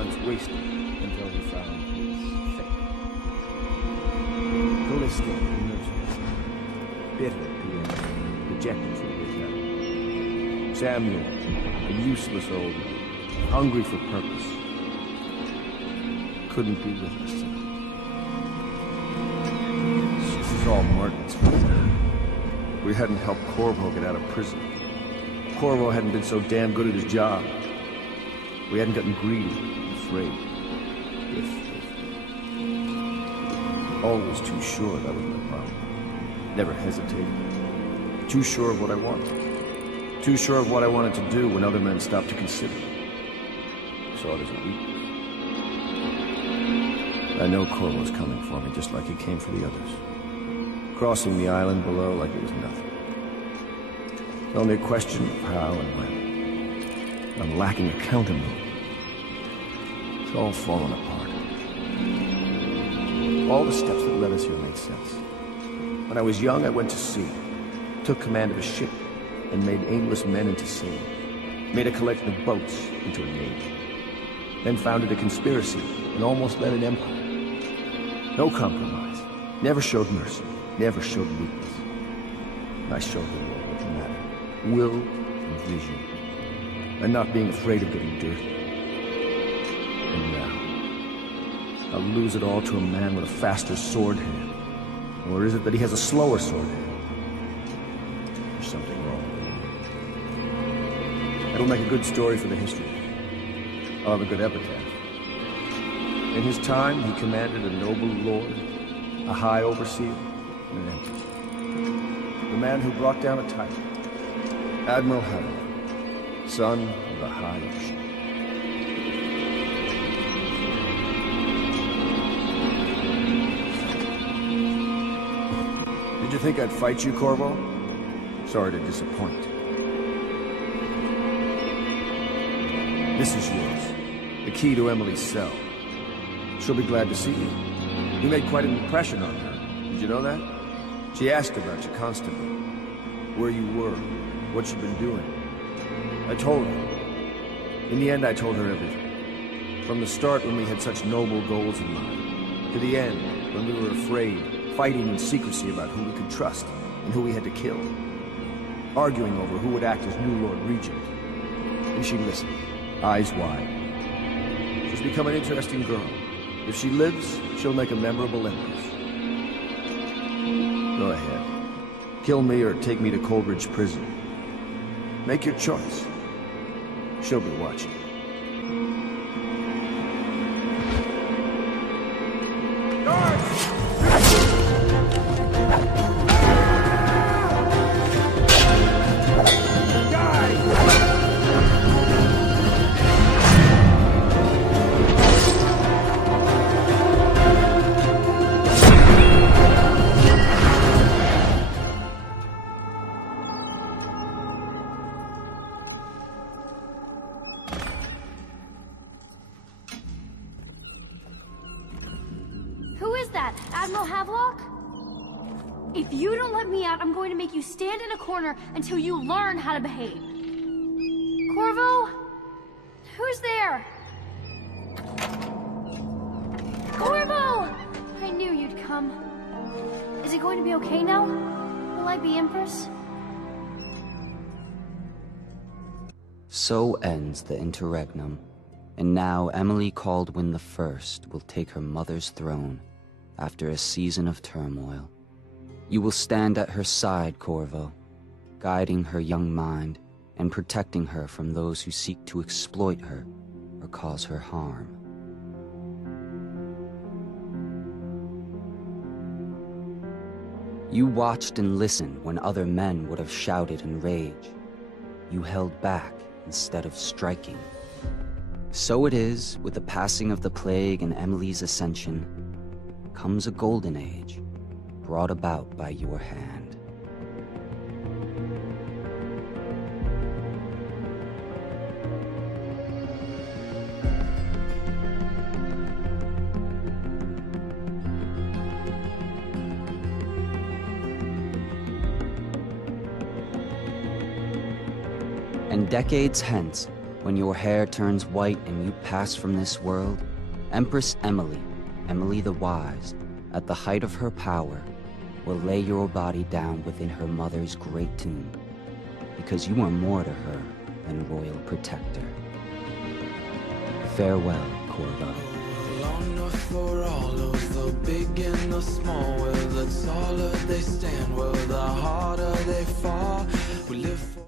once wasted until he found his fate. Callista nursed him, bitter at the end, dejected from his death. Samuel, a useless old man, hungry for purpose, couldn't be with us tonight. This is all Martin's fault. We hadn't helped Corvo get out of prison. Corvo hadn't been so damn good at his job. We hadn't gotten greedy, afraid. Always too sure, that was my problem. Never hesitated. Too sure of what I wanted. Too sure of what I wanted to do when other men stopped to consider. Saw it as a weakness. I know Corvo's coming for me, just like he came for the others. Crossing the island below like it was nothing. Only a question of how and when. I'm lacking a countermove. It's all fallen apart. All the steps that led us here made sense. When I was young, I went to sea, took command of a ship, and made aimless men into sailors. Made a collection of boats into a navy. Then founded a conspiracy and almost led an empire. No compromise. Never showed mercy. Never showed weakness. I showed the world what mattered. Will and vision. And not being afraid of getting dirty. And now, I'll lose it all to a man with a faster sword hand. Or is it that he has a slower sword hand? There's something wrong with him. It'll make a good story for the history. I'll have a good epitaph. In his time, he commanded a noble lord, a high overseer, and an emperor. The man who brought down a titan. Admiral Hammond, son of the High Ocean. Did you think I'd fight you, Corvo? Sorry to disappoint. This is yours. The key to Emily's cell. She'll be glad to see you. You made quite an impression on her. Did you know that? She asked about you constantly. Where you were, what you'd been doing. I told her. In the end, I told her everything. From the start, when we had such noble goals in mind, to the end, when we were afraid, fighting in secrecy about who we could trust and who we had to kill. Arguing over who would act as new Lord Regent. And she listened, eyes wide. She's become an interesting girl. If she lives, she'll make a memorable empress. Go ahead. Kill me or take me to Coleridge Prison. Make your choice. She'll be watching. Admiral Havelock? If you don't let me out, I'm going to make you stand in a corner until you learn how to behave. Corvo? Who's there? Corvo! I knew you'd come. Is it going to be okay now? Will I be Empress? So ends the interregnum, and now Emily Caldwin the First will take her mother's throne after a season of turmoil. You will stand at her side, Corvo, guiding her young mind and protecting her from those who seek to exploit her or cause her harm. You watched and listened when other men would have shouted in rage. You held back instead of striking. So it is with the passing of the plague and Emily's ascension, comes a golden age, brought about by your hand. And decades hence, When your hair turns white and you pass from this world, Empress Emily, Emily the Wise, at the height of her power, will lay your body down within her mother's great tomb, because you are more to her than royal protector. Farewell, Corvo. Long enough for all of the big and the small, where the taller they stand, where the harder they fall. We live for